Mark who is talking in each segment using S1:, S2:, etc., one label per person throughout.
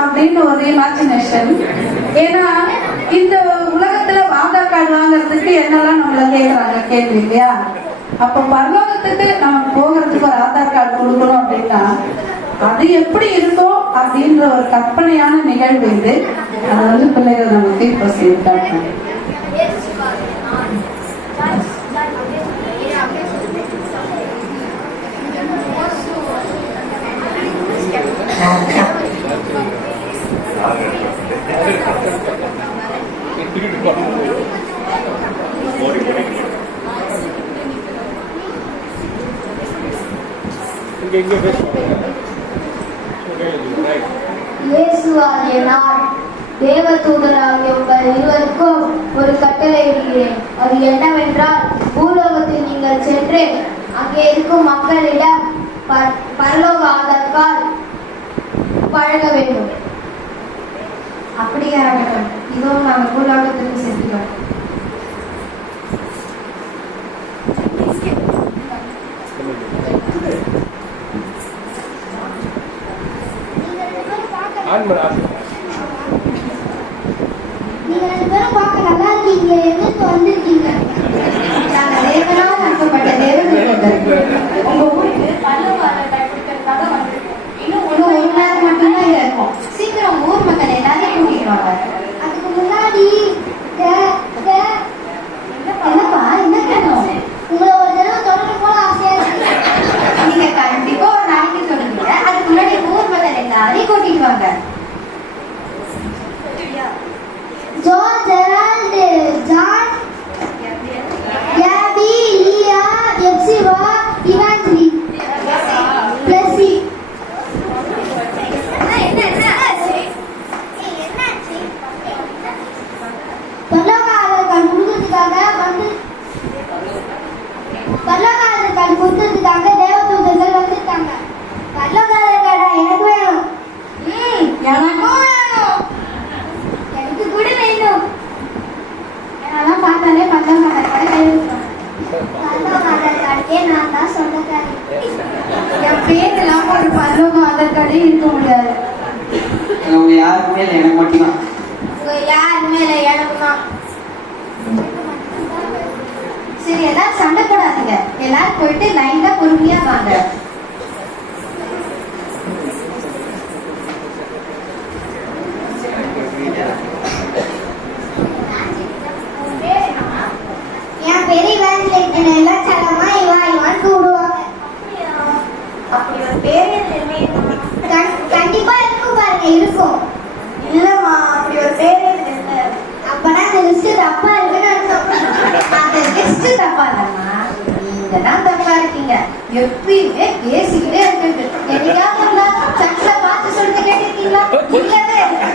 S1: அப்படின்னு ஒரு இமேஜினேஷன் ஏன்னா இந்த உலகத்துல ஆதார் கார்டு வாங்குறதுக்கு என்னெல்லாம் நம்மள கேக்குறாங்க? கேள்வி இல்லையா? அப்ப பரலோகத்துக்கு நம்ம போகிறதுக்கு ஒரு ஆதார் கார்டு கொடுக்கணும் அப்படின்னா அது எப்படி இருக்கும் அப்படின்ற ஒரு கற்பனையான நிகழ்வு இது. அது வந்து பிள்ளைகள் நமக்கு இப்போ சேர்த்தாங்க
S2: இங்க இங்க பேசுவாங்க
S3: இயேசுவாகிய நான் தேவதூதராகிய உங்கள் இருவருக்கும் ஒரு கட்டளை இடுகிறேன். அது என்னவென்றால் பூலோகத்தில் நீங்கள் சென்று அங்கே இருக்கும் மக்களிடம் ப- பரலோக ஆதார் கார்டு பழக வேண்டும்.
S4: அப்படியே ஆகட்டும். நாங்கள் பூலோகத்திற்கு செல்கிறோம்.
S2: ஆன் பண்ண ஆன்
S3: நீங்க ரெண்டு பேரும் பார்க்க நல்லா இருக்கீங்க எங்கிருந்து வந்திருக்கீங்க
S4: நாங்கள் தேவனால் அனுப்பப்பட்ட தேவதூதர்கள்
S1: உங்க ஊருக்கு பரலோக ஆதார் கார்டு கொடுக்கறதுக்காக வந்திருக்கோம் இன்னும்
S4: இன்னும் ஒரு நேரம் மட்டும்தான் இங்க இருக்கோம் சீக்கிரம் ஊர் மக்கள் எல்லாரையும் கூட்டிட்டு வாங்க
S3: அதுக்கு முன்னாடி தே- தே-
S4: என்னப்பா என்ன வேணும்
S3: உங்களை ஒரு தடவை தொடர்பு போல ஆசையா இருக்கு
S4: நீங்க கண்டிப்பா ஒரு நாளைக்கு சொல்லுங்க அதுக்கு முன்னாடி ஊர் மக்கள் எல்லாரையும் கூட்டிட்டு வாங்க
S3: ஜான் ஜெரால்டு ஜான் கேபி லியா எப்சிவா இவான்ஜலி பிளஸி பல்லவ ஆதார் கார்டு கொடுக்கறதுக்காக வந்து பல்லவ ஆதார் கார்டு கொடுக்கறதுக்காக தேவதூதர்கள் வந்திருக்காங்க பல்லவ ஆதார் கார்டா எனக்கு வேணும் ம் எனக்கும் வேணும் எனக்கு கூட வேணும் அதெல்லாம் பார்த்தாலே பல்லவ ஆதார் கார்டு கைவிடுறோம் பல்லவ ஆதார் கார்டுக்கே நான் தான் சொந்தக்காரி
S4: என் பேர் இல்லாம ஒரு பரலோக ஆதார் கார்டே இருக்க முடியாது
S5: உங்க யாருக்குமே இல்லை எனக்கு மட்டும்தான்
S4: சரி எல்லாரும் சண்டை போடாதீங்க. எல்லாரும் போயிட்டு லைன்ல பொறுமையா வாங்க.
S3: என் பெரிய வேன்ல என்ன எல்லாம் செல்லமா இவா இவான்னு கூடுவாங்க
S4: அப்படி ஒரு பேரே
S3: கண்- கண்டிப்பா இருக்கும்.
S4: இல்லம்மா அப்படி ஒரு பேரே
S3: அப்பனா அந்த லிஸ்ட் தப்பா இருக்குன்னு அர்த்தம்.
S4: அந்த லிஸ்ட் தப்பா இல்லம்மா. நீங்க தான் தப்பா இருக்கீங்க. எப்பயுமே பேசிக்கிட்டே இருக்குது என்னைக்காவது சர்ச்சில் பார்த்து சொல்லிட்டு கேட்டிருக்கீங்களா? இல்லவே இல்லை.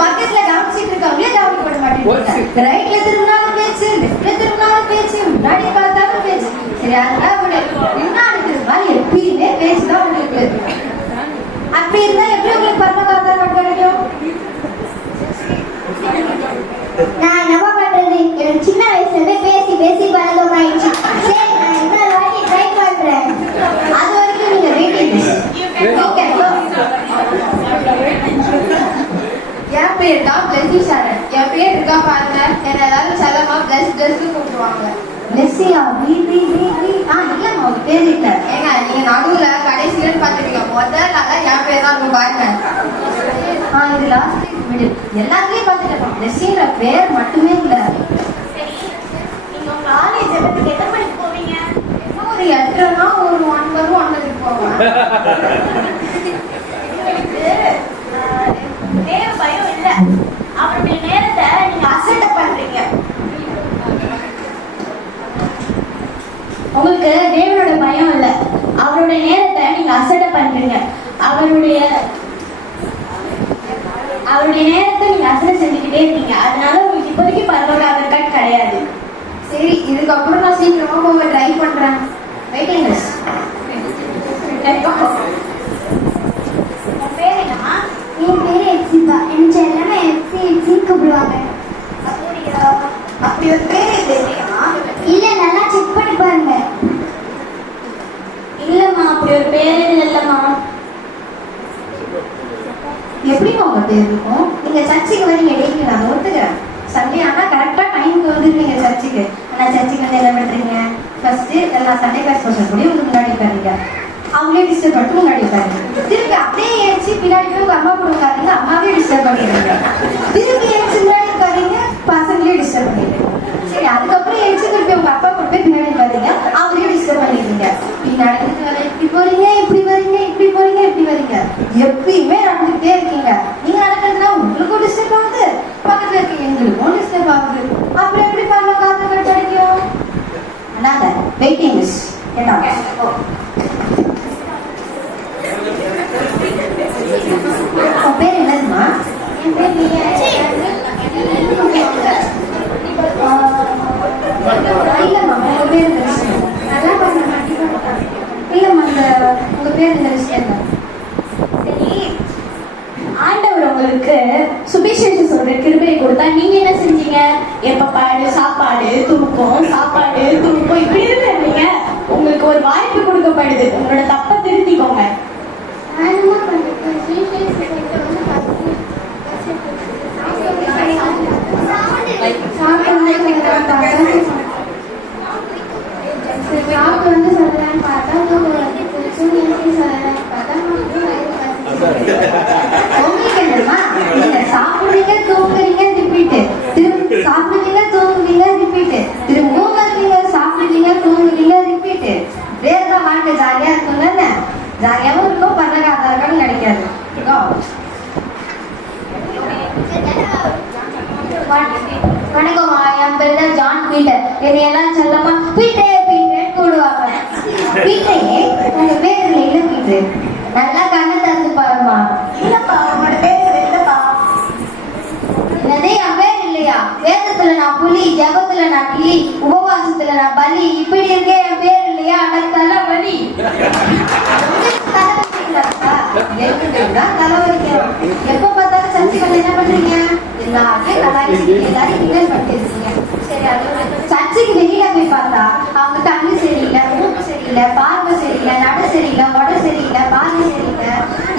S4: பக்கத்துல கவனிச்சிட்டு இருக்கவங்களே கவனிப்பட மாட்டேங்கிறாங்க ரைட்ல திரும்பினாலும் பேச்சு லெஃப்ட்ல திரும்பினாலும் பேச்சு முன்னாடி பார்த்தாலும் பேச்சு சரி அதெல்லாம் விடு பின்னாடி திரும்பினாலும் எப்பயுமே பேச்சு தான் உங்களுக்கு அப்படி இருந்தா எப்படி உங்களுக்கு பரம ஆதார் கார்டு கிடைக்கும்
S3: நான் என்னவா பண்றது? எனக்கு சின்ன வயசுல இருந்தே பேசி பேசி பழக்கம் ஆயிடுச்சு சரி நான் இன்னொரு வாட்டி ட்ரை பண்றேன்.
S4: அது வரைக்கும் நீங்க வெயிட்டிங்
S1: என் பேர் தான் பிளஸி சரண் என் பேர் இருக்கா பாருங்க. என்ன எல்லாரும் செல்லமா பிளஸ் பிளஸ் கூப்பிடுவாங்க.
S4: லெஸ்ஸியா பி பி பி பி ஆ இல்லம்மா பேர் இல்ல.
S1: ஏங்க நீங்க நடுவுல என் இருக்கும் பாருங்க.
S4: ஆ இது லாஸ்ட் மிடில் எல்லாத்துலயும் பார்த்துட்டோம் லெஸ்ஸின்ற பேர் மட்டுமே இல்ல.
S3: நீங்க காலேஜ் பத்தி எத்தனை மணிக்கு போவீங்க
S1: இன்னும் ஒரு எட்டரைனா ஒரு ஒன்பது ஒன்பதுக்கு போவேன்
S3: நேர பயம் இல்ல அவருடைய நேரத்தை நீங்க அசட்டை பண்றீங்க. உங்களுக்கு தேவனோட பயம் இல்ல. அவருடைய நேரத்தை நீங்க அசட்டை பண்றீங்க. அவருடைய அவருடைய நேரத்தை நீங்க அசல செஞ்சுக்கிட்டே இருக்கீங்க. அதனால உங்களுக்கு இப்போதைக்கு பரவாயில்ல ஆதார் கார்டு கிடையாது.
S1: சரி இதுக்கப்புறம் நான் சீக்கிரமா போக ட்ரை பண்றேன் வெயிட்டிங் லிஸ்ட்
S3: உன் பேர் என்னம்மா என் பேர் எக்ஸிபா என் செல்லமே எக்ஸி எக்ஸின்னு கூப்பிடுவாங்க அப்படியா
S1: அப்படி ஒரு பேர் இல்லையா
S3: இல்ல நல்லா செக் பண்ணி பாருங்க இல்லம்மா அப்படி ஒரு பேரே இல்லம்மா
S4: எப்படிமா உங்க பேர் இருக்கும்? நீங்க சர்ச்சுக்கு வரீங்க டெய்லி நான் ஒத்துக்கிறேன் சண்டே ஆனா கரெக்டா டைமுக்கு வந்துருவீங்க சர்ச்சுக்கு. ஆனா சர்ச்சுக்கு வந்து என்ன பண்றீங்க? ஃபர்ஸ்ட் எல்லாம் சண்டே கிளாஸ் பசங்க கூட உங்களுக்கு முன்னாடி உட்காருங்க. அவங்களே டிஸ்டர்ப் பண்ணிட்டு முன்னாடி உட்காருங்க. திருப்பி அப்படியே ஏறிச்சு பின்னாடி போய் உங்க அம்மா கூட உட்காருங்க. அம்மாவே டிஸ்டர்ப் பண்ணிடுங்க திருப்பி ஏறிச்சு முன்னாடி உட்காருங்க. பசங்களே டிஸ்டர்ப் பண்ணிடுங்க சரி அதுக்கப்புறம் ஏறிச்சு திருப்பி உங்க அப்பா கூட போய் பின்னாடி உட்காருங்க. அவங்களே டிஸ்டர்ப் பண்ணிடுங்க பின்னாடி நடந்துட்டு வர இப்படி போறீங்க இப்படி வரீங்க இப்படி போறீங்க இப்படி வரீங்க. எப்பயுமே நடந்துகிட்டே இருக்கீங்க. நீங்க நடக்கிறதுனா உங்களுக்கும் டிஸ்டர்ப் ஆகுது. பக்கத்துல இருக்க எங்களுக்கும் டிஸ்டர்ப் ஆகுது. அப்புறம் எப்படி பண்ண காரணம் கிடைக்கும் அண்ணாங்க வெயிட்டிங் லிஸ்ட் என்ன உன் பேர் என்னதுமா
S3: என் பேர் நீயா
S4: இல்லம்மா உங்க பேர் இந்த விஷயம்
S3: நல்லா பண்ண மாட்டேன்
S4: இல்லம்மா இந்த உங்க பேர் இந்த விஷயம் தான்
S6: சரி ஆண்டவர் உங்களுக்கு சுபிசேஷம் சொல்ற கிருபையை கொடுத்தா நீங்க என்ன செஞ்சீங்க எப்ப பாடு சாப்பாடு சாப்பாடு தூக்கம் இப்படி இருந்தீங்க உங்களுக்கு ஒரு வாய்ப்பு கொடுக்கப்படுது. உங்களோட தப்பை திருத்திக்கோங்க.
S3: நானுமா வந்து சொல்லலான்னு பார்த்தா சொல்லலான்னு பார்த்தா வணக்கம்மா. என் பேர் தான் ஜான் பீட்டர். என்னை எல்லாம் செல்லமா? பீட்டே பீட்டர் கூடுவாங்க.
S4: பீட்ரையே உங்க பேர் இல்ல பீட்ரு
S3: நல்லா கண்ணை திறந்து பாருமா
S4: இல்லப்பா உங்களோட பேர் இல்லப்பா.
S3: என்னதே என் பேர் இல்லையா? வேதத்துல நான் புலி ஜபத்துல நான் கிளி உபவாசத்துல நான் பலி இப்படி இருக்கே என் பேர் இல்லையா அட தலை வலி
S4: தான் தலைவலிக்கிறோம் எப்ப பார்த்தாலும் சர்ச்சைகள் என்ன பண்றீங்க எல்லாத்தையும் கலாய்ச்சி எல்லாரையும் கிண்டல் பண்ணிருக்கீங்க சரி அது சர்ச்சைக்கு வெளியில போய் பார்த்தா அவங்க கண்ணு சரியில்லை மூக்கு சரியில்லை பார்வை சரியில்லை நட சரியில்லை உட சரியில்லை பார்வை சரியில்லை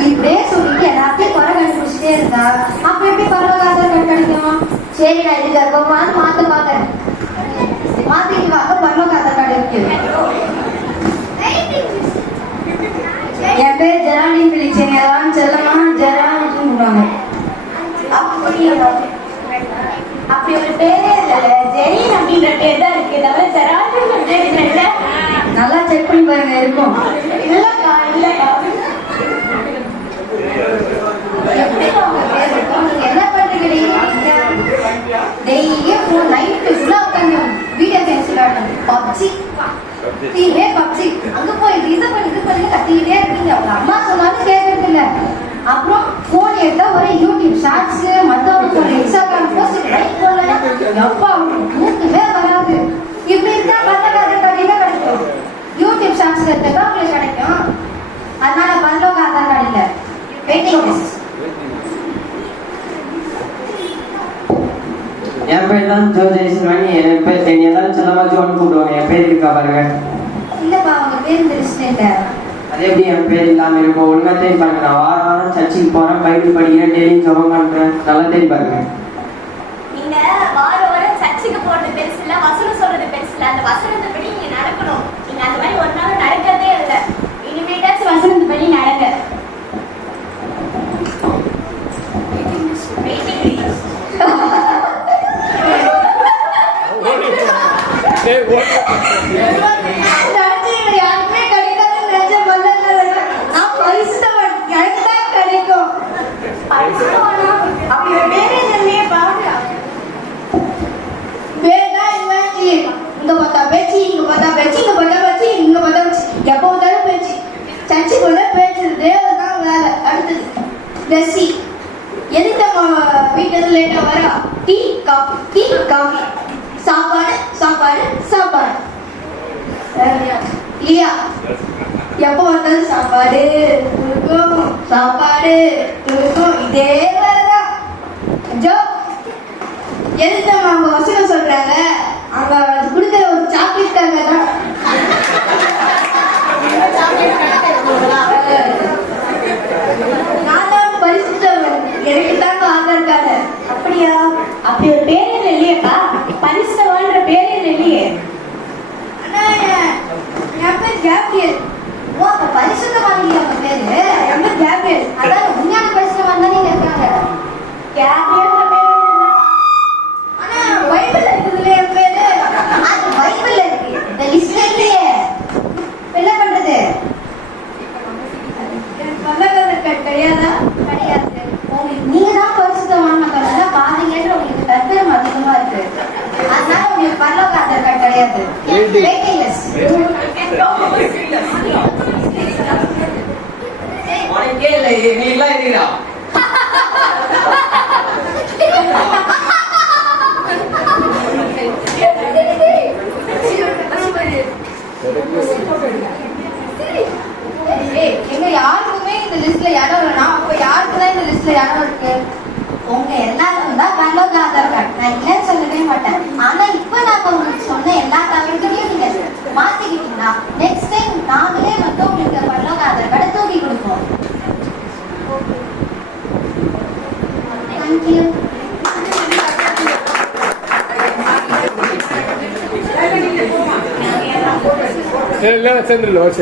S4: இப்படியே சொல்லிட்டு எல்லாத்தையும் குறை கண்டுபிடிச்சிட்டே இருந்தா அப்ப எப்படி பரவலாதாரம் கிடைக்கும் சரி நான் இது கர்ப்பமானு மாத்து பாக்குறேன் மாத்திட்டு வாங்க பரவலாதாரம் கிடைக்கும்
S1: என் பேர் ஜெரானி பிளிச்சேன் எல்லாரும் செல்லமா ஜெரானி கூப்பிடுவாங்க
S6: அப்படி அப்படி ஒரு பேரே இல்ல ஜெயின் அப்படின்ற பேர் தான் இருக்கு தவிர ஜெராஜன் பேர் இல்ல
S1: நல்லா செக் பண்ணி பாருங்க இருக்கும்
S6: இல்லக்கா இல்லக்கா
S4: எப்படி உங்க பேர் இருக்கும்? நீங்க என்ன பண்றீங்க டெய்லியும் ஃபோன் நைட்டு ஃபுல்லா உட்காந்து வீடியோ கேம்ஸ் விளையாடணும் பப்ஜி டீமே பப்ஜி. அங்க போய் இது பண்ணி இது பண்ணி கத்திக்கிட்டே இருக்கீங்க உங்க அம்மா சொன்னாலும் கேட்கறது இல்ல அப்புறம் போன் எடுத்தா ஒரே யூடியூப் ஷார்ட்ஸ் மத்தவங்க போன இன்ஸ்டாகிராம் போஸ்ட் லைக் போடல. எப்பா உங்களுக்கு வராது. இப்படி இருந்தா பல்லக்கார கடையில கிடைக்கும். யூடியூப் ஷார்ட்ஸ் எடுத்தா உங்களுக்கு கிடைக்கும். அதனால பல்லோக ஆதார் கார்டு இல்ல. வெயிட்டிங் லிஸ்ட்
S5: என் பேர் தான் ஜோ மணி. என் பேர் என்னை எல்லாரும் செல்லமா ஜோன்னு கூப்பிடுவாங்க. என் பேர் இருக்கா பாருங்க
S4: இல்லப்பா அவங்க பேர் இந்த லிஸ்ட் இல்ல
S5: அது எப்படி என் பேர் இல்லாம இருக்கும்? ஒழுங்கா தேடி பாருங்க. நான் வாரம் வாரம் சர்ச்சுக்கு போறேன் பைபிள் படிக்கிறேன் டெய்லியும் ஜெபம் பண்றேன். நல்லா தேடி பாருங்க.
S6: நீங்க வார வாரம் சர்ச்சுக்கு போறது பெருசு இல்ல வசனம் சொல்றது பெருசு இல்ல. அந்த வசனத்தைப்படி நீங்க நடக்கணும் நீங்க அந்த மாதிரி ஒரு நாள் நடக்கிறதே இல்ல இனிமேட்டாச்சும் வசனத்தைப்படி நடங்க Waiting list.
S2: ஏய், ஓட்டு.
S4: நினைச்சு இவங்க யாருக்குமே கிடைக்காதுன்னு நினைச்ச முதல்ல நான் பரிசுத்தவன் எனக்கு தான் கிடைக்கும்
S6: அப்படி ஒரு பேரே இல்லையே பாருங்க
S4: பேர் தான் இவன் இங்க பார்த்தா பேச்சு இங்க பார்த்தா பேச்சு இங்க பார்த்தா பேச்சு இங்க பார்த்தா பேச்சு எப்போ வந்தாலும் பேச்சு சர்ச்சுக்கு வந்தா பேச்சு தேவன் தான் வேலை அடுத்தது லஸ்ஸி எதுக்கு நம்ம வீட்டுல லேட்டா வரா? Tea coffee tea coffee. சாப்பாடு சாப்பாடு சாப்பாடு. இல்லையா? எப்போ வந்தாலும் சாப்பாடு. துருக்கம் சாப்பாடு. துருக்கம் இதே வேலைதான். ஜோ எதுக்கு அவங்க வசனம் சொல்றாங்க? அவங்க கொடுக்குற ஒரு சாக்லேட்காக தான் Fíjate.
S3: எனக்கே
S5: இல்லை
S3: யாருக்குமே இந்த லிஸ்ட்ல இடம் இல்லைனா அப்ப இந்த லிஸ்ட்ல இடம் இருக்கு?
S4: உங்க எல்லாரும் தான் பெங்களூர்ல ஆதார் கார்டு நான் இல்லைன்னு சொல்லவே மாட்டேன். ஆனா
S2: இல்லை சேர்ந்துடல சரி